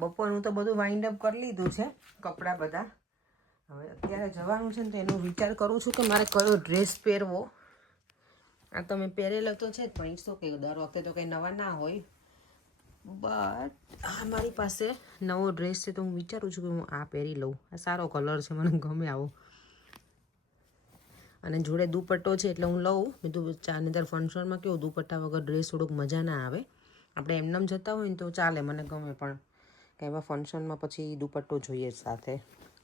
બપોરનું તો બધું વાઇન્ડ અપ કરી લીધું છે, કપડાં બધા. હવે અત્યારે જવાનું છે ને તો એનો વિચાર કરું છું કે મારે કયો ડ્રેસ પહેરવો. આ તો મેં પહેરેલો તો છે જ, પણ શું કહ્યું દર વખતે તો કંઈ નવા ના હોય. બટ આ મારી પાસે નવો ડ્રેસ છે તો હું વિચારું છું કે હું આ પહેરી લઉં. આ સારો કલર છે, મને ગમે આવો. અને જોડે દુપટ્ટો છે એટલે હું લઉં. બીજું ચાની અંદર ફંક્શનમાં કેવું દુપટ્ટા વગર ડ્રેસ થોડુંક મજા ના આવે. આપણે એમનેમ જતા હોય ને તો ચાલે, મને ગમે, પણ કે એમાં ફંક્શનમાં પછી દુપટ્ટો જોઈએ સાથે.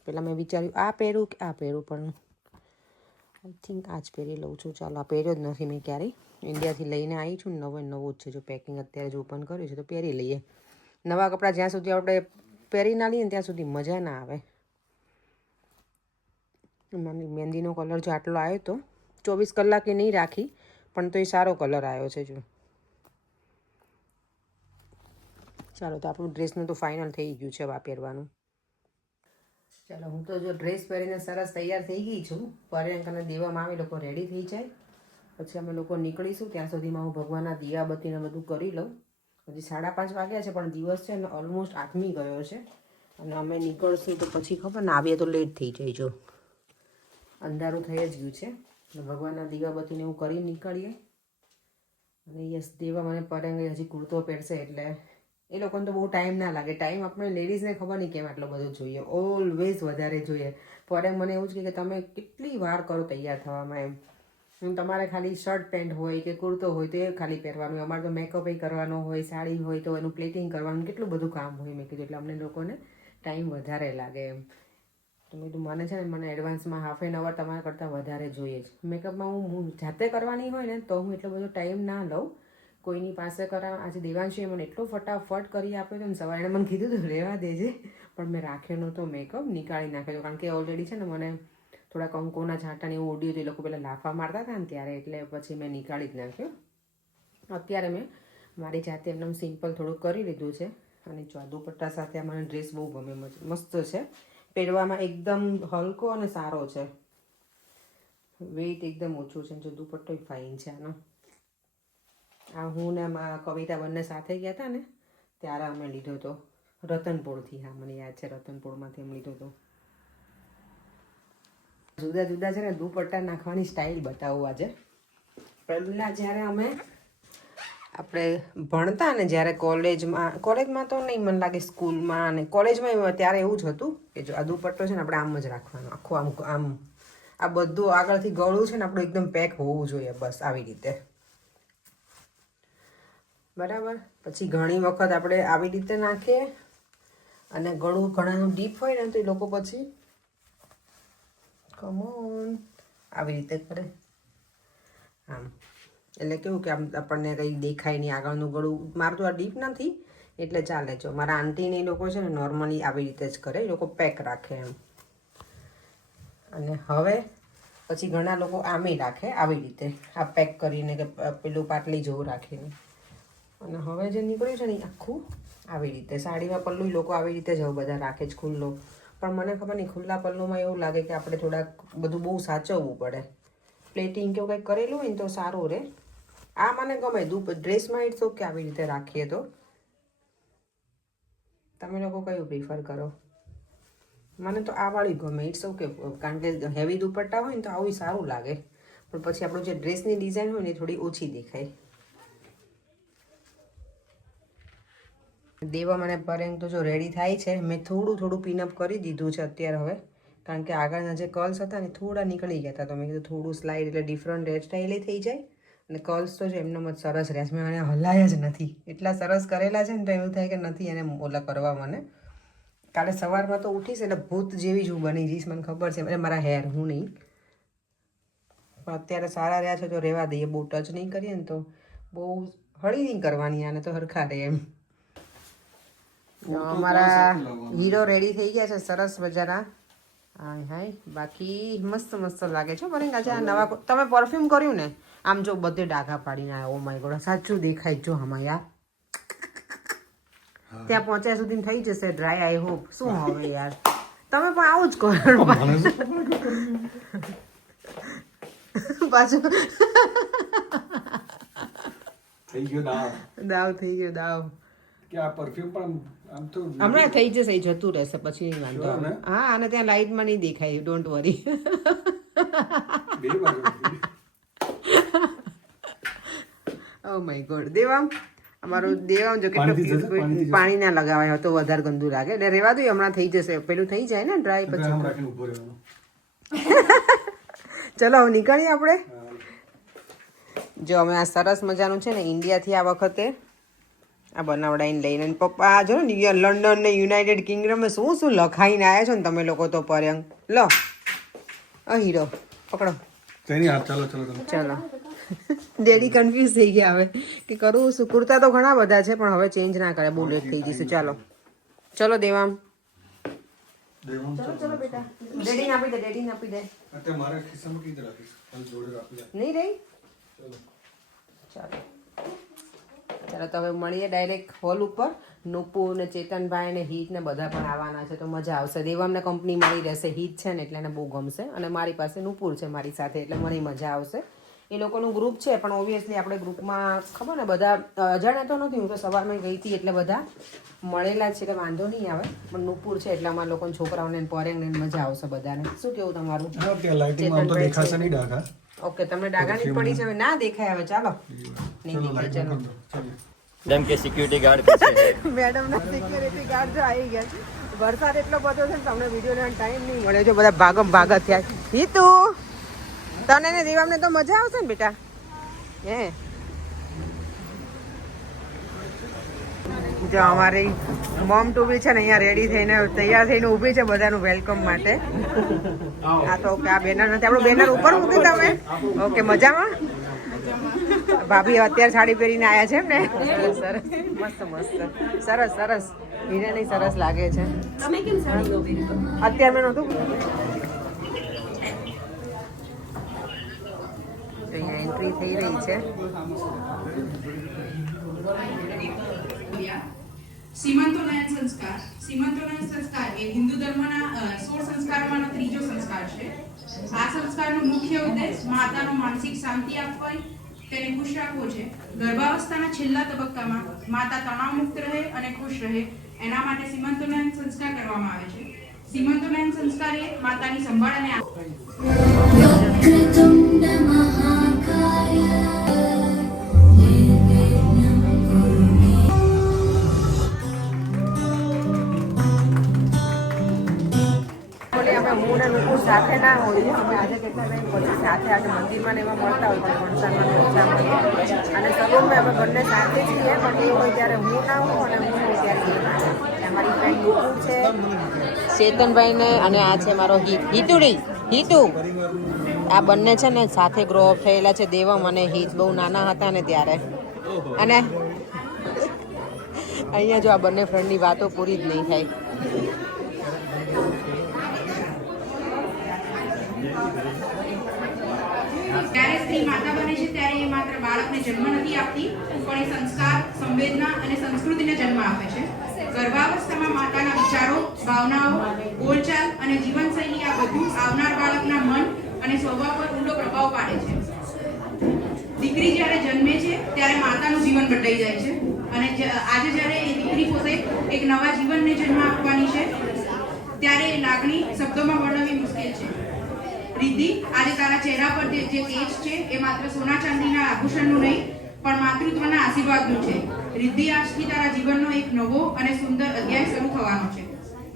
પહેલાં મેં વિચાર્યું આ પહેરું કે આ પહેરું, પણ આઈ થિંક આ જ પહેરી લઉં છું. ચાલો, આ પહેર્યો જ નથી મેં ક્યારેય. ઇન્ડિયાથી લઈને આવી છું ને, નવું જ છે. જો પેકિંગ અત્યારે જ ઓપન કર્યું છે તો પહેરી લઈએ. નવા કપડાં જ્યાં સુધી આપણે પહેરી ના લઈએ ને ત્યાં સુધી મજા ના આવે. મહેંદીનો કલર જો આટલો આવ્યો તો 24 કલાકે નહીં રાખી, પણ તો એ સારો કલર આવ્યો છે. જો ચાલો, તો આપણું ડ્રેસનું તો ફાઇનલ થઈ ગયું છે આ પહેરવાનું. ચાલો, હું તો જો ડ્રેસ પહેરીને સરસ તૈયાર થઈ ગઈ છું. પર્યંક અને દેવામાં આવે લોકો રેડી થઈ જાય પછી અમે લોકો નીકળીશું. ત્યાં સુધીમાં હું ભગવાનના દીવાબત્તીને બધું કરી લઉં. હજી 5:30 વાગ્યા છે, પણ દિવસ છે ને ઓલમોસ્ટ આથમી ગયો છે. અને અમે નીકળશું તો પછી ખબર ને આવીએ તો લેટ થઈ જાય. જો અંધારું થઈ જ ગયું છે. ભગવાનના દીવાબત્તીને એવું કરી નીકળીએ. અને યસ, દેવા મને પર્યંક હજી કુર્તો પહેરશે એટલે એ લોકોને તો બહુ ટાઈમ ના લાગે. ટાઈમ આપણે લેડીઝને ખબર નહીં કેમ આટલો બધો જોઈએ, ઓલવેઝ વધારે જોઈએ. પર્યંક મને એવું જ કે તમે કેટલી વાર કરો તૈયાર થવામાં એમ. તમારે ખાલી શર્ટ પેન્ટ હોય કે કુર્તો હોય તો એ ખાલી પહેરવાનું હોય. અમારે તો મેકઅપ કરવાનો હોય, સાડી હોય તો એનું પ્લેટિંગ કરવાનું, કેટલું બધું કામ હોય. મેં કીધું એટલે અમને લોકોને ટાઈમ વધારે લાગે એમ. તો મેં કીધું મને છે ને, મને એડવાન્સમાં ½ એન અવર તમારા કરતાં વધારે જોઈએ જ. મેકઅપમાં હું જાતે કરવાની હોય ને તો હું એટલો બધો ટાઈમ ના લઉં, કોઈની પાસે કરાવવા. આજે દેવાંશીએ મને એટલો ફટાફટ કરી આપ્યો હતો ને સવારે. મને કીધું હતું રહેવા દેજે, પણ મેં રાખ્યો નહોતો મેકઅપ, નીકાળી નાખ્યો. કારણ કે ઓલરેડી છે ને મને થોડા કંકોના છાંટાને એવું ઓડિયું હતું. એ લોકો પહેલાં લાફા મારતા હતા ને ત્યારે, એટલે પછી મેં નીકાળી જ નાખ્યો. અત્યારે મેં મારી જાતે એમને સિમ્પલ થોડુંક કરી લીધું છે. અને જો દુપટ્ટા સાથે આ મને ડ્રેસ બહુ ગમે, મસ્ત છે. પહેરવામાં એકદમ હલકો અને સારો છે. વેઇટ એકદમ ઓછું છે. જો દુપટ્ટો ફાઇન છે આનો. આ હું ને કવિતા બંને સાથે ગયા હતા ને ત્યારે અમે લીધો હતો રતનપુરથી. હા, મને યાદ છે, રતનપુરમાંથી અમે લીધો હતો. જુદા જુદા છે ને દુપટ્ટા નાખવાની સ્ટાઇલ બતાવું આજે. પહેલાં જ્યારે આપણે ભણતા ને, જ્યારે કોલેજમાં તો નહીં, મને લાગે સ્કૂલમાં અને કોલેજમાં ત્યારે એવું જ હતું કે જો આ દુપટ્ટો છે ને આપણે આમ જ રાખવાનો, આખું આમ. આ બધું આગળથી ગળું છે ને આપણું એકદમ પેક હોવું જોઈએ, બસ આવી રીતે. બરાબર. પછી ઘણી વખત આપણે આવી રીતે નાખીએ અને ગળું ઘણાનું ડીપ હોય ને તો એ લોકો પછી કમોન આવી રીતે કરે આમ. એટલે કેવું કે આમ આપણને કંઈ દેખાય નહીં આગળનું ગળું. મારું તો આ ડીપ નથી એટલે ચાલે. જો મારા આંટીને એ લોકો છે ને નોર્મલી આવી રીતે જ કરે, એ લોકો પેક રાખે એમ. અને હવે પછી ઘણા લોકો આમે રાખે આવી રીતે, આ પેક કરીને કે પેલું પાટલી જેવું રાખીને. અને હવે જે નીકળ્યું છે ને એ આખું આવી રીતે. સાડીમાં પલ્લું લોકો આવી રીતે જ બધા રાખે જ ખુલ્લો. પણ મને ખબર નહીં, ખુલ્લા પલ્લુમાં એવું લાગે કે આપણે થોડાક બધું બહુ સાચવવું પડે. પ્લેટિંગ કે એવું કંઈક કરેલું હોય ને તો સારું રહે. આ મને ગમે ડ્રેસમાં. ઇટ્સ ઓકે આવી રીતે રાખીએ તો. તમે લોકો કયું પ્રિફર કરો? મને તો આ વાળી ગમે, ઇટ્સ ઓકે. કારણ કે હેવી દુપટ્ટા હોય ને તો આવું સારું લાગે, પણ પછી આપણું જે ડ્રેસની ડિઝાઇન હોય ને એ થોડી ઓછી દેખાય. દેવા મને પર્યંક તો જો રેડી થાય છે. મેં થોડું પિનઅપ કરી દીધું છે અત્યારે હવે, કારણ કે આગળના જે કર્લ્સ હતા ને થોડા નીકળી ગયા હતા. તો મેં કીધું થોડું સ્લાઇડ એટલે ડિફરન્ટ હેરસ્ટાઇલે થઈ જાય. અને કર્લ્સ તો જો એમનો જ સરસ રહેશે. મેં મને હલાયા જ નથી, એટલા સરસ કરેલા છે ને તો એવું થાય કે નથી એને ઓલા કરવા. મને કાલે સવારમાં તો ઉઠીશ એટલે ભૂત જેવી જ હું બની જઈશ, મને ખબર છે. મારા હેર હું નહીં, પણ અત્યારે સારા રહ્યા છે તો રહેવા દઈએ. બહુ ટચ નહીં કરીએ ને તો, બહુ હળી નહીં કરવાની આને તો હરખા રહે એમ. અમારા હીરો રેડી થઈ ગયા છે સરસ મજાના. હાય હાય, બાકી મસ્ત મસ્ત લાગે છે. મને આજે આ નવા તમે પરફ્યુમ કર્યું ને, આમ જો બધે ડાઘા પાડીને આવ્યા. ઓ માય ગોડ, સાચું દેખાય જો હમણાં યાર. ત્યાં પહોંચ્યા સુધી થઈ જશે ડ્રાય, આઈ હોપ. શું હવે યાર, તમે પણ આવું જ કરો પાછું. થઈ ગયો દાવ. દાવ થઈ ગયો દાવ. કે આ પરફ્યુમ પણ આમ તો હમણાં થઈ જશે, એ જતું રહેશે પછી નહીં વાંધો Sure આવે. ને? હા, અને ત્યાં લાઇટમાં નહીં દેખાય, ડોન્ટ વરી. 2 બાજુ ઓ માય ગોડ. દેવામ અમારું દેવામ જો કેટલો પાણીથી જશે, પાણીથી જશે. પાણી ના લગાવાય તો વધારે ગંદુ લાગે. એટલે રેવા દો, હમણાં થઈ જશે, પેલું થઈ જાય ને ડ્રાય આમ પછી. રાખીને ઊભો રહેવાનો. ચલો હવે નીકળીએ આપણે. હા. જો અમે આ સરસ મજાનું છે ને ઇન્ડિયાથી આ વખતે આ બનાવડાઈને લઈને, અને પપ્પા આ જો ને લંડન ને યુનાઇટેડ કિંગડમ શું શું લખાઈને આવ્યા છો ને તમે લોકો તો પર્યંગ. લો આ હીરો પકડો. તેની હાથ ચાલો ચાલો ચાલો. ચલો ડેડી કન્ફ્યુઝ થઈ ગયા હવે કે કરું શું. કુર્તા તો ઘણા બધા છે પણ હવે ચેન્જ ના કરે, બહુ લેટ થઈ જશે. ચાલો ચલો દેવામ. દેવામ ચલો ચલો બેટા, ડેડીને આપી દે, ડેડીને આપી દે. અત્યારે મારા ખિસ્સામાં કઈ રાખીશ, હાલ જોડે રાખી દે. નહીં રહી. ચલો. ચાલો ચાલો તો હવે મળીએ ડાયરેક્ટ હોલ ઉપર. નુપુ ને ચેતનભાઈ ને હિત ને બધા પણ આવવાના છે તો મજા આવશે. દેવામને કંપની મળી રહેશે, હિત છે ને એટલે એને બહુ ગમશે, અને મારી પાસે નુપુર છે મારી સાથે એટલે મને મજા આવશે. એ લોકોનું ગ્રુપ છે પણ ઓબ્વિયસલી આપણે ગ્રુપમાં ખબર ને બધા અજાણ્યા તો નથી, હું તો સવારમાં ગઈ હતી એટલે બધા મળેલા છે એટલે વાંધો નહીં આવે. પણ નુપુર છે એટલે અમારા લોકોને છોકરાઓને પરેંગને મજા આવશે બધાને. શું કેવું તમારું? હા, ત્યાં લાઇટિંગમાં આમ તો દેખાશે નહીં ડાઘા. ઓકે, તમને ડાગાની પડી છે હવે, ના દેખાય હવે. ચાલો નહીં ચલો દેખાય, લાઇટ ચલો. બંધ કરો. ચલો. मैडम के सिक्योरिटी गार्ड पीछे है। મેડમ ના સિક્યુરિટી ગાર્ડ જો આવી ગયા છે. વરસાદ એટલો બધો છે ને તમને વિડીયો ટાઈમ નહીં મળે. જો બધા ભાગમ ભાગત થયા. હિતુ તને ને દેવામને તો મજા આવશે ને બેટા? હે જો અમારી મોમ ટુ બી છે ને અહીંયા રેડી થઈને તૈયાર થઈને ઊભી છે બધાનું વેલકમ માટે. આ તો ઓકે, આ બેનર નથી, આપણું બેનર ઉપર મૂકી તમે. ઓકે, મજામાં? ભાભી અત્યારે સાડી પહેરીને આવ્યા છે એમ ને? સરસ, મસ્ત મસ્ત, સરસ સરસ. હિરેની સરસ લાગે છે. તમે કેમ સાડીઓ પહેરી? અત્યારે મેં નહોતું. અહીંયા એન્ટ્રી થઈ રહી છે. સીમંતોનયન સંસ્કાર. સીમંતોનયન સંસ્કાર એ હિન્દુ ધર્મના 16 સંસ્કારોમાંનો ત્રીજો સંસ્કાર છે. આ સંસ્કારનો મુખ્ય ઉદ્દેશ માતાનો માનસિક શાંતિ આપવી, તેને ખુશ રાખવો છે. ગર્ભાવસ્થાના છેલ્લા તબક્કામાં માતા તણાવમુક્ત રહે અને ખુશ રહે એના માટે સીમંતોનયન સંસ્કાર કરવામાં આવે છે. સીમંતોનયન સંસ્કાર એ માતાની સંભાળ અને वक्रतुण्ड महाकाय બોલે અમે હું ને નુપુર સાથે ના હોઈએ, અમે આજે કેટલા ટાઈમ પછી સાથે આજે મંદિરમાં ને એમાં મળતા હોય છે ફણસામાં ઓછા મળીએ, અને સલૂનમાં અમે બંને સાથે જ છીએ. પણ એ હોય ત્યારે હું ના હોઉં અને હું હોય ત્યારે એ ના હોય. એટલે અમારી ફ્રેન્ડ નુપુર છે, ચેતનભાઈ ને, અને આ છે મારો હિતુડી હિતુ. આ બંને છે ને સાથે ગ્રો અપ થયેલા છે. દેવમ અને હિત બહુ નાના હતા ને ત્યારે. અને અહીંયા જો આ બંને ફ્રેન્ડની વાતો પૂરી જ નહીં થાય. જ્યારે સ્ત્રી માતા બને છે ત્યારે એ માત્ર બાળકને જન્મ નથી આપતી, પણ એ સંસ્કાર, સંવેદના અને સંસ્કૃતિને જન્મ આપે છે. ગર્ભાવસ્થામાં માતાના વિચારો, ભાવનાઓ, બોલચાલ અને જીવનશૈલી આ બધું આવનાર બાળકના મન અને સ્વભાવ પર ઊંડો પ્રભાવ પાડે છે. દીકરી જ્યારે જન્મે છે ત્યારે માતાનું જીવન બદલાઈ જાય છે, અને આજે જ્યારે એ દીકરી પોતે એક નવા જીવનને જન્મ આપવાની છે ત્યારે એ લાગણી શબ્દોમાં વર્ણવવી મુશ્કેલ છે. રિદ્ધિ, આજે તારા ચહેરા પર જે તેજ છે એ માત્ર સોના ચાંદીના આભૂષણનું નહીં પણ માતૃત્વના આશીર્વાદનું છે. રિદ્ધિ, આજથી તારા જીવનનો એક નવો અને સુંદર અધ્યાય શરૂ થવાનો છે.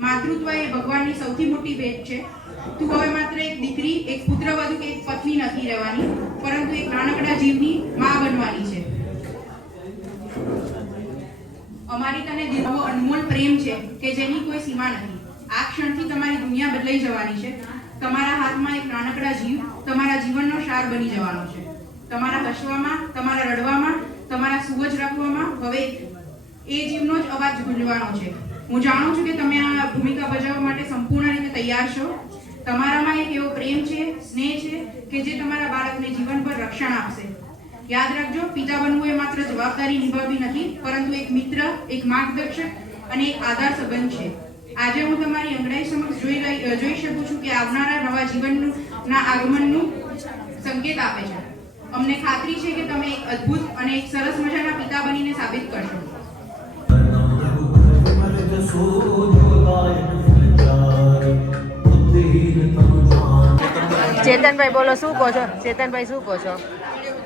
માતૃત્વ એ ભગવાનની સૌથી મોટી ભેટ છે. તું હવે માત્ર એક દીકરી, એક પુત્રવધુ કે એક પત્ની નથી રહેવાની, પરંતુ એક નાનકડા જીવની માં બનવાની છે. અમારી તને દીધો અનમોલ પ્રેમ છે કે જેની કોઈ સીમા નથી. આ ક્ષણથી તમારી દુનિયા બદલાઈ જવાની છે. તમારા હાથમાં એક નાનકડા જીવ તમારા જીવનનો સાર બની જવાનો છે. તમારા હસવામાં, તમારા રડવામાં, તમારા સુવજ રાખવામાં હવે એ જીવનો જ અવાજ ગુંજવાનો છે. હું જાણું છું કે તમે આ ભૂમિકા ભજવવા માટે સંપૂર્ણ રીતે તૈયાર છો. તમારામાં એક એવો પ્રેમ છે, સ્નેહ છે કે જે તમારા બાળકને જીવનભર રક્ષણ આપશે. યાદ રાખજો, પિતા બનવું એ માત્ર જવાબદારી નિભાવવી નથી, પરંતુ એક મિત્ર, એક માર્ગદર્શક અને એક આધાર સંબંધ છે. આજે હું તમારી અંગડાઈ સમક્ષ જોઈ શકું છું કે આવનારા નવા જીવનના આગમનનું સંકેત આપે છે. અમને ખાતરી છે કે તમે એક અદ્ભુત અને એક સરસ મજાના પિતા બનીને સાબિત કરશો. ચેતનભાઈ બોલો, શું કહો છો? ચેતનભાઈ શું કહો છો?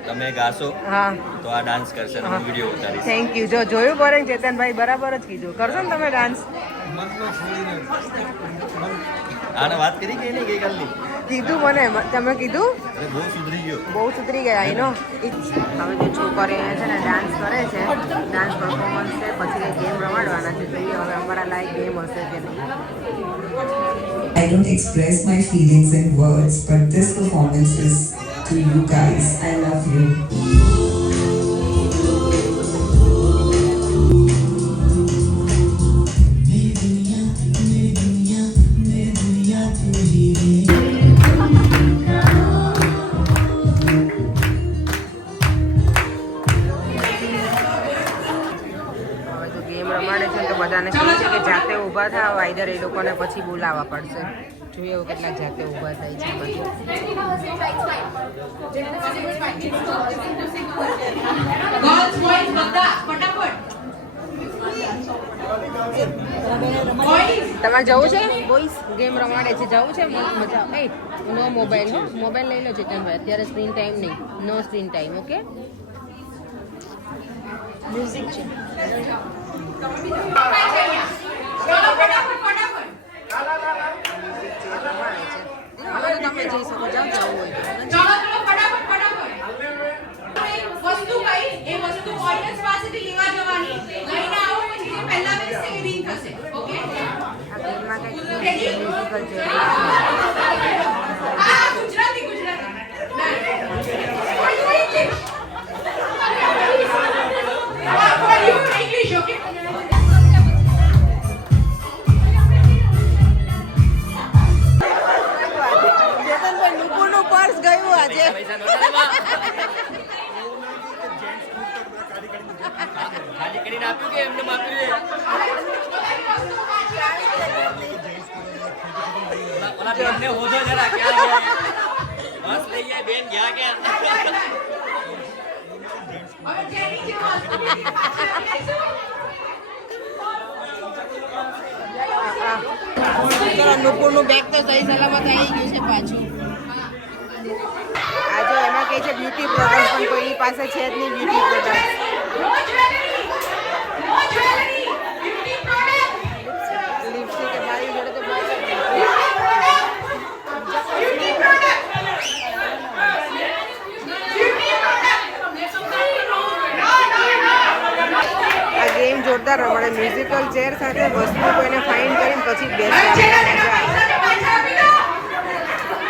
તમે ગાશો હા, તો આ ડાન્સ કરશે હું વિડીયો ઉતારીશ. Thank you. જો જોયું બોરે ચેતનભાઈ બરાબર જ કીધું. કરશો ને તમે ડાન્સ? આને વાત કરી કે નહીં ગઈકાલની? કીધું મને, તમે કીધું? અરે બહુ સુધરી ગયો. બહુ સુધરી ગયા એનો. હવે જે છોકરી છે ને ડાન્સ કરે છે, ડાન્સ પરફોર્મન્સ છે, પછી ગેમ રમાડવાના છે. જોઈએ હવે અમારા લાયક ગેમ હશે કે નહીં. I don't express my feelings in words, but this performance is to you guys. I love you. હવે જો ગેમ રમાડે છે ને તો બધાને શું છે કે જાતે ઊભા થાવ, આઈધર એ લોકોને પછી બોલાવવા પડશે. જોઈએ હવે કેટલા જાતે ઊભા થાય છે પછી. ગર્લ્સ બોયઝ બધા ફટાફટ બોયઝ તમારે જવું છે? બોઈસ ગેમ રમાડે છે, જવું છે? મજા એ નો મોબાઈલ, હો મોબાઈલ લઈ લો ચેતનભાઈ, અત્યારે સ્ક્રીન ટાઈમ નહીં, no screen time. Okay, music છે. ચલો ફટાફટ રમાડે છે. હવે તો તમે જઈ શકો, જાઓ જવું હોય તો. ચલો ફટાફટ વસ્તુ કઈ એ વસ્તુ ઓડિયન્સ પાસેથી લેવા જવાની, લઈને આવો પછી જે પહેલા બેસશે એ વિન થશે. ઓકે, આ ગેમમાં કંઈક રેડી? મ્યુઝિકલ છે. હા Gujarati English. Okay, Chetanbhai નુપુરનું purse ગયું આજે. ખાલી કરીને આપ્યું કે એમને આપ્યું? ઓલા બેનને હોજો જરા, ક્યાં ગયા? બસ લઈ જાય બેન, ગયા ક્યાં? હવે જેની જે વસ્તુ ચલો નુપુરનું બેગ તો સહી સલામત આવી ગયું છે પાછું. આ જો એમાં કહે છે બ્યુટી પ્રોડક્ટ, પણ કોઈની પાસે છે જ નહીં બ્યુટી પ્રોડક્ટ. લિપસ્ટિક કે મારી જોડે તો બહુ આ ગેમ જોરદાર રમાડે. મ્યુઝિકલ ચેર સાથે વસ્તુ કોઈને ફાઇન કરીને પછી બેસવાની મજા આવે.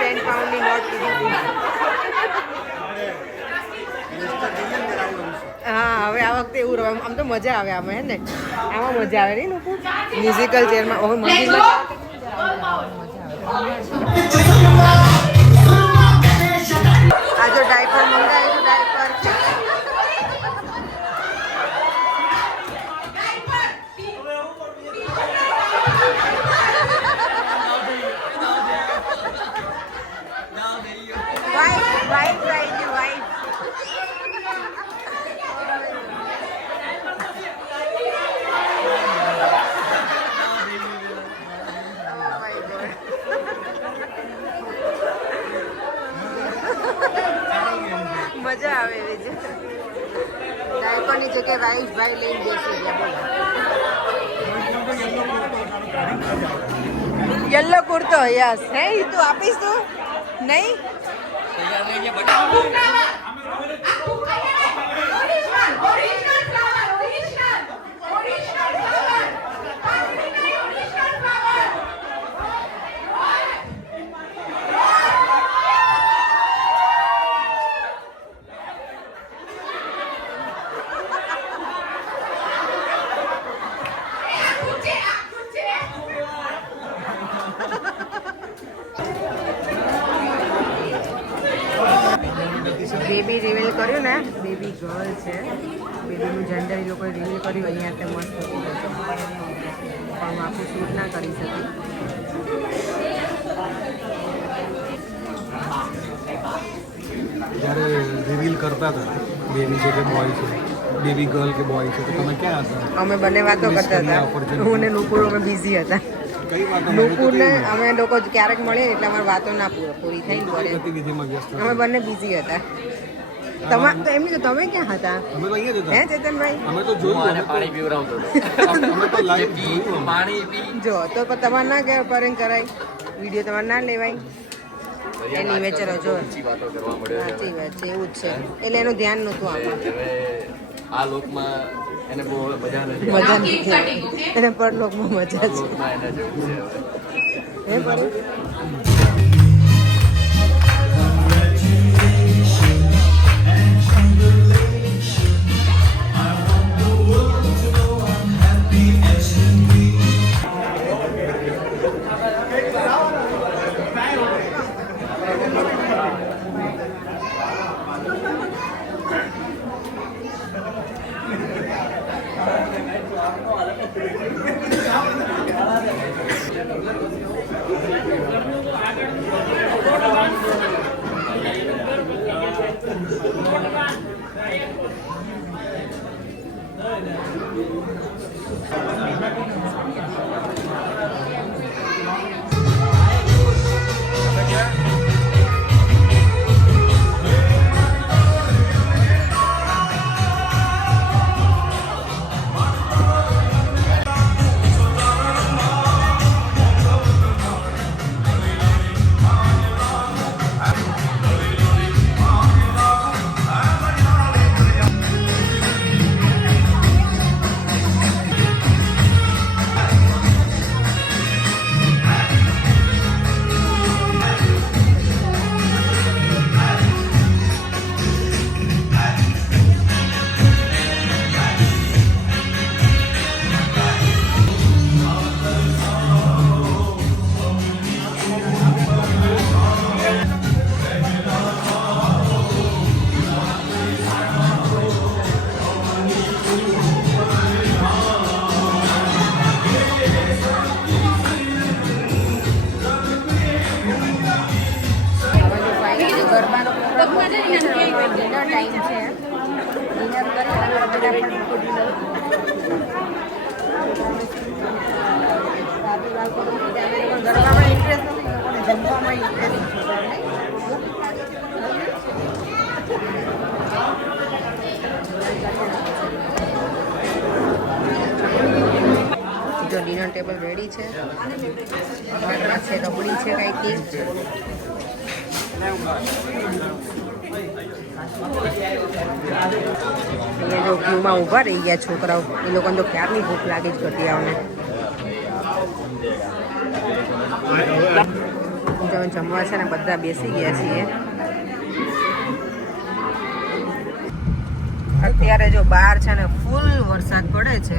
10 પાઉન્ડની નોટ કીધી. હા, હવે આ વખતે એવું રમ, આમ તો મજા આવે આમાં, હે ને? આમાં મજા આવે નહીં નુપુર? મ્યુઝિકલ ચેરમાં. હવે મંદિરમાં આ જો ડાયપર મંગાવ્યું છે, ડાયપર છે. વાઈફ આવી ગયું, વાઈફ. મજા આવે એવી છે. ડાયપરની જગ્યાએ વાઈફ ભાઈ લઈને બેસી ગયા. બોલો, યલો કુર્તો. યસ. નહીં તું આપીશ તું? નહીં. તૈયાર થઈ ગયા બેબી રિવીલ કર્યું ને, બેબી ગર્લ છે, બેબીનું જેન્ડર એ લોકોએ રિવીલ કર્યું. અહીંયા તે મસ્ત હતું, પણ હું આખું શૂટ ના કરી શકી. જ્યારે રિવીલ કરતા હતા બેબી છે કે બોય છે, બેબી ગર્લ કે બોય છે તો તમે ક્યાં હતા? અમે બંને વાતો કરતા હતા, હું ને નુપુર અમે બિઝી હતા. કઈ વાતો નુપુરને અમે લોકો ક્યારેક મળીએ એટલે અમારી વાતો ના પૂરી થઈ પડે, ગતિવિધિમાં વ્યસ્ત હતા. અમે બંને બિઝી હતા. તો એમની તો તમે ક્યાં હતા અમે તો અહીંયા જ હે હતા. ચેતનભાઈ? અમે તો હું જોયું આને પાણી પીવડાવતો હતો. અમે તો લાઈવ જોયું. પાણી પી જો તો પણ તમારે ના કહેવાય પરેન કરાય, વિડીયો તમારે ના લેવાય. એની ચલો જો ઊંચી વાતો કરવા મળ્યો છે સાચી વાત છે, એવું જ છે. એટલે એનું ધ્યાન નહોતું આમાં, હવે આ લોકમાં એને બહુ હવે મજા નથી મજા Now cake નથી cutting, okay? એને પરલોકમાં મજા આ છે લોકમાં એને જેવું છે હવે હે પરેન? ગરબાનો ડિનર ટાઈમ છે, ડિનર કરી ગરબામાં ઇન્ટરેસ્ટ નથી, લોકોને જમવામાં ઇન્ટરેસ્ટ જો ડિનર ટેબલ રેડી છે, આ છે રબડી છે, કાંઈ કેક છે. અહીંયા જો ક્યુમાં ઊભા રહી ગયા છોકરાઓ, એ લોકોને તો ક્યારની ભૂખ લાગી જ ઘટિયાઓને. તમે જમવા છે ને બધા બેસી ગયા છીએ. અત્યારે જો બહાર છે ને ફૂલ વરસાદ પડે છે.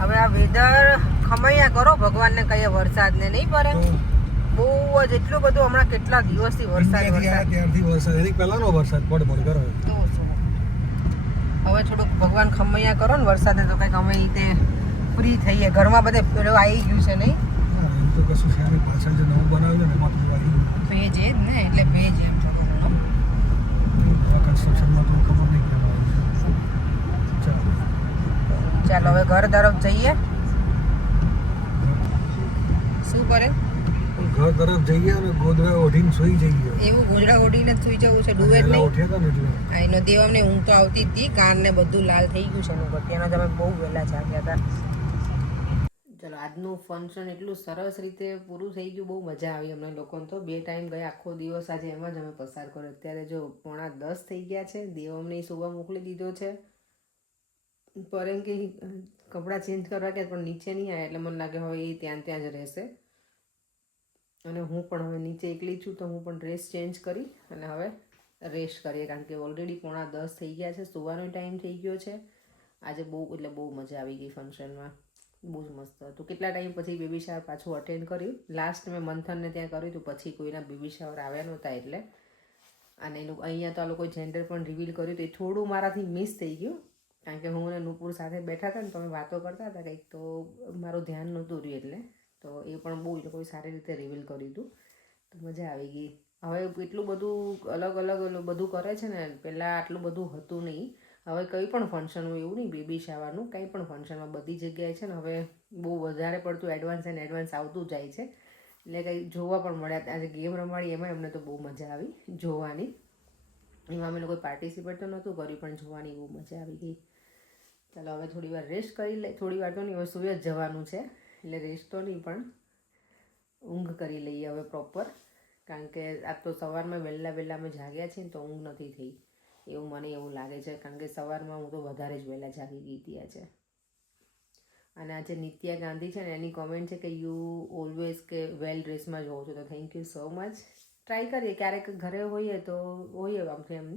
હવે આ વેધર ખમૈયા કરો ભગવાનને કહીએ વરસાદને નહીં પડે. બહુ જ એટલું બધું હમણાં કેટલા દિવસથી વરસાદ ત્યારથી વરસાદ એની પહેલાનો વરસાદ પડ કરે. તો શું હવે થોડુંક ભગવાન ખમૈયા કરો ને વરસાદને તો કંઈક અમે રીતે ફ્રી થઈએ. ઘરમાં બધે પેલું આવી ગયું છે નહીં, એમ તો કશું છે નહીં. પાછળ જે નવું બનાવ્યું છે ને એમાં થોડું આવી ગયું. ભેજ જ ને, એટલે ભેજ એમ થોડું. કન્સ્ટ્રક્શનમાં તો ખબર નહીં કેમ આવે છે. ચાલો હવે ઘર તરફ જઈએ. શું કરે? ઘર તરફ જઈએ અને ગોદડા ઓઢીને સૂઈ જઈએ. એવું ગોજડા ઓઢીને જ સુઈ જવું છે? ડુએ જ પહેલા નહીં? ઉઠ્યા હતા ને એટલે આ એનો દેવ અમને ઊંઘ તો આવતી જ હતી, કાન ને બધું લાલ થઈ ગયું છે એનું પછી. એનો તમે બહુ વહેલા જાગ્યા હતા. ચલો આજનું ફંક્શન એટલું સરસ રીતે પૂરું થઈ ગયું, બહુ મજા આવી અમને લોકોને તો. 2 ટાઈમ ગયા, આખો દિવસ આજે એમાં જ અમે પસાર કર્યો. અત્યારે જો 9:45 થઈ ગયા છે, દેવ અમને સુવા મોકલી દીધો છે. પરમ કે કપડાં ચેન્જ કરવા ગયા પણ નીચે નહીં આવ્યા, એટલે મને લાગે હવે એ ત્યાં જ રહેશે. અને હું પણ હવે નીચે એકલી છું તો હું પણ ડ્રેસ ચેન્જ કરી અને હવે રેસ્ટ કરીએ, કારણ કે ઓલરેડી 9:45 થઈ ગયા છે, સુવાનો ટાઈમ થઈ ગયો છે. આજે બહુ એટલે બહુ મજા આવી ગઈ ફંક્શનમાં, બહુ જ મસ્ત હતું. કેટલા ટાઈમ પછી બેબી શાવર પાછું અટેન્ડ કર્યું. લાસ્ટ મેં મંથનને ત્યાં કર્યું હતું, પછી કોઈના બેબી શાવર આવ્યા નહોતા એટલે. અને એ લોકો અહીંયા તો આ લોકોએ જેન્ડર પણ રિવીલ કર્યું, તો એ થોડું મારાથી મિસ થઈ ગયું, કારણ કે હું અને નુપુર સાથે બેઠા હતા ને તો અમે વાતો કરતા હતા કંઈક, તો મારું ધ્યાન નહોતું રહ્યું એટલે. તો એ પણ બહુ એ લોકોએ સારી રીતે રિવીલ કર્યું હતું, તો મજા આવી ગઈ. હવે એટલું બધું અલગ અલગ બધું કરે છે ને, પહેલાં આટલું બધું હતું નહીં. હવે કંઈ પણ ફંક્શન હોય એવું નહીં, બેબી શાવરનું કંઈ પણ ફંક્શનમાં બધી જગ્યાએ છે ને હવે બહુ વધારે પડતું એડવાન્સ એન્ડ એડવાન્સ આવતું જાય છે, એટલે કંઈ જોવા પણ મળ્યા. આજે ગેમ રમાડી એમાં અમને તો બહુ મજા આવી જોવાની. એમાં અમે લોકોએ પાર્ટિસિપેટ તો નહોતું કર્યું પણ જોવાની બહુ મજા આવી ગઈ. ચાલો હવે થોડી વાર રેસ્ટ કરી લે, થોડી વાર તો નહીં, હવે સૂઈ જ જવાનું છે, એટલે રેસ્ટ તો નહીં પણ ઊંઘ કરી લઈએ હવે પ્રોપર, કારણ કે આજ તો સવારમાં વહેલા અમે જાગ્યા છીએ ને તો ઊંઘ નથી થઈ એવું મને એવું લાગે છે, કારણ કે સવારમાં હું તો વધારે જ વહેલા જાગી ગઈ હતી આજે. અને આજે નિત્યા ગાંધી છે ને એની કોમેન્ટ છે કે યુ ઓલવેઝ કે વેલ ડ્રેસમાં જોઉં છો, તો thank you so much. Try કરીએ, ક્યારેક ઘરે હોઈએ તો હોઈએ આમ એમ,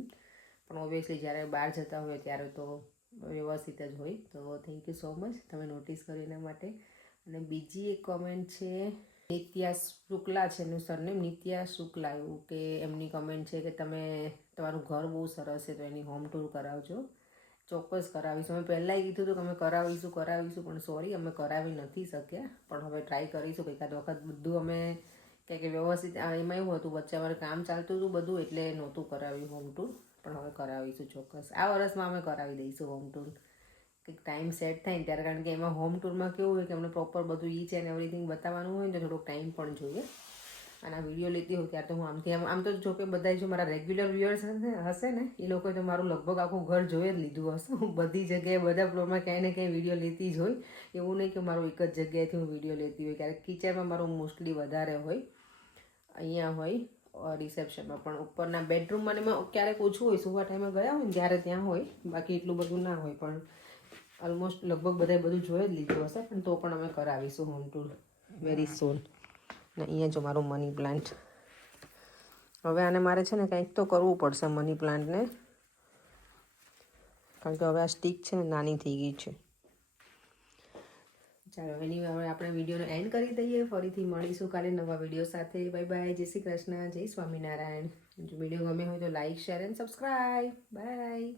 પણ ઓબ્વિયસલી જ્યારે બહાર જતા હોઈએ ત્યારે તો વ્યવસ્થિત જ હોય. તો થેન્ક યુ સો મચ તમે નોટિસ કર્યું એના માટે. અને બીજી એક કોમેન્ટ છે નિત્યા શુક્લા છે એનું સરનેમ, નિત્યા શુક્લા, એવું કે એમની કમેન્ટ છે કે તમે તમારું ઘર બહુ સરસ છે તો એની હોમ ટૂર કરાવજો. ચોક્કસ કરાવીશું. અમે પહેલાંય કીધું હતું કે અમે કરાવીશું પણ સોરી અમે કરાવી નથી શક્યા, પણ હવે ટ્રાય કરીશું એકાદ વખત. બધું અમે કંઈક વ્યવસ્થિત, એમાં એવું હતું વચ્ચે અમારે કામ ચાલતું હતું બધું, એટલે નહોતું કરાવ્યું હોમ ટૂર, પણ હવે કરાવીશું ચોક્કસ. આ વર્ષમાં અમે કરાવી દઈશું હોમ ટૂર, કંઈક ટાઈમ સેટ થાય ને ત્યારે, કારણ કે એમાં હોમ ટૂરમાં કેવું હોય કે અમને પ્રોપર બધું ઈચ એન્ડ એવરીથિંગ બતાવવાનું હોય ને તો થોડોક ટાઈમ પણ જોઈએ. અને આ વિડીયો લેતી હોય ત્યારે તો હું આમ તો જો કે બધા જો મારા રેગ્યુલર વ્યુઅર્સ હશે ને એ લોકોએ તો મારું લગભગ આખું ઘર જોઈ જ લીધું હશે. હું બધી જગ્યાએ બધા ફ્લોરમાં ક્યાંય ને ક્યાંય વિડીયો લેતી જ હોય, એવું નહીં કે મારું એક જ જગ્યાએથી હું વિડીયો લેતી હોય. ક્યારેક કિચનમાં મારું મોસ્ટલી વધારે હોય, અહીંયા હોય રિસેપ્શનમાં, પણ ઉપરના બેડરૂમમાં એમાં ક્યારેક ઓછું હોય, સુવા ટાઈમે ગયા હોય ને ત્યારે ત્યાં હોય, બાકી એટલું બધું ના હોય. પણ ઓલમોસ્ટ લગભગ બધાએ બધું જોઈ જ લીધું હશે, પણ તો પણ અમે કરાવીશું હોમ ટૂર વેરી સૂન. ને અહીંયા જો મારું મની પ્લાન્ટ, હવે આને મારે છે ને કંઈક તો કરવું પડશે મની પ્લાન્ટને, કારણ કે હવે આ સ્ટીક છે ને નાની થઈ ગઈ છે. ચાલો એની હવે આપણે વિડીયોનો એન્ડ કરી દઈએ. ફરીથી મળીશું કાલે નવા વિડીયો સાથે. બાય બાય, જય શ્રી કૃષ્ણ, જય સ્વામિનારાયણ. જો વિડીયો ગમે હોય તો like, share and subscribe. By.